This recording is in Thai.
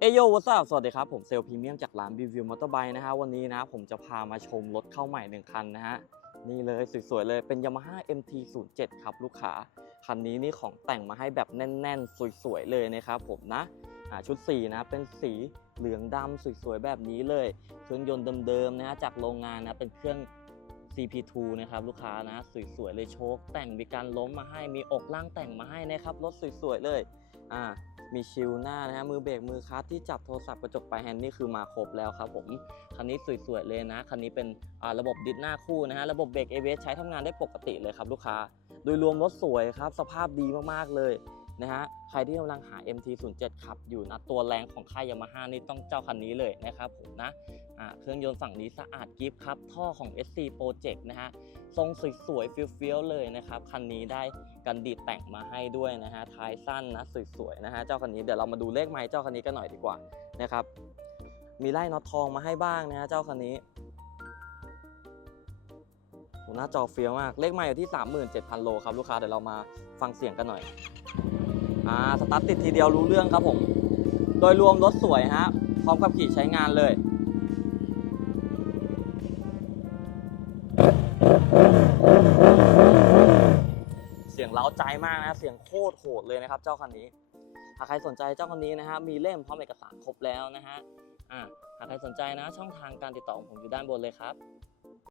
เอโยวัสดุสวัสดีครับ ผมเซลพรีเมียมจากร้านบีวิวมอเตอร์ไบค์นะฮะวันนี้นะผมจะพามาชมรถเข้าใหม่หนึ่งคันนะฮะนี่เลยสวยๆเลยเป็น Yamaha MT-07 ครับลูกค้าคันนี้นี่ของแต่งมาให้แบบแน่นๆ สวยๆเลยนะครับผมนะชุดสีนะเป็นสีเหลืองดำสวยๆแบบนี้เลย เครื่องยนต์เดิมๆนะฮะจากโรงงานนะเป็นเครื่อง CP2 นะครับลูกค้านะสวยๆเลยโชคแต่งมีการล้มมาให้มีอกล่างแต่งมาให้นะครับรถสวยๆเลยอ่ามีชิลหน้านะฮะมือเบรกมือคลัตช์ที่จับโทรศัพท์กระจกไปแฮนด์นี่คือมาครบแล้วครับผมคันนี้สวยๆเลยนะคันนี้เป็นระบบดิสหน้าคู่นะฮะระบบเบรก ABS ใช้ทำงานได้ปกติเลยครับลูกค้า โดยรวมรถสวยครับสภาพดีมากๆเลย นะฮะใครที่กำลังหา MT07 ขับอยู่นะตัวแรงของค่ายยามาฮ่านี่ต้องเจ้าคันนี้เลยนะครับผมนะเครื่องยนต์ฝั่งนี้สะอาดกิฟครับ ท่อของ SC Project นะฮะทรงสวยๆเฟี้ยวๆเลยนะครับ คันนี้ได้กันดีแต่งมาให้ด้วยนะฮะท้ายสั้นนะสวยๆนะฮะเจ้าคันนี้เดี๋ยวเรามาดูเลขไม้เจ้าคันนี้กันหน่อยดีกว่านะครับมีไล่น็อตทองมาให้บ้างนะฮะเจ้าคันนี้หหน้าจอเฟี้ยวมาก เลขไม้อยู่ที่ 37,000 โลครับ ลูกค้า เดี๋ยวเรามาฟังเสียงกันหน่อย อ่าสตาร์ทติดทีเดียวรู้เรื่องครับผม โดยรวมรถสวยฮะ พร้อมขับขี่ใช้งานเลย เสียงเล้าใจมากนะ เสียงโคตรโหดเลยนะครับ เจ้าคันนี้ หากใครสนใจเจ้าคันนี้นะฮะ มีเล่มพร้อมเอกสารครบแล้วนะฮะ อ่า หากใครสนใจนะ ช่องทางการติดต่อของผมอยู่ด้านบนเลยครับ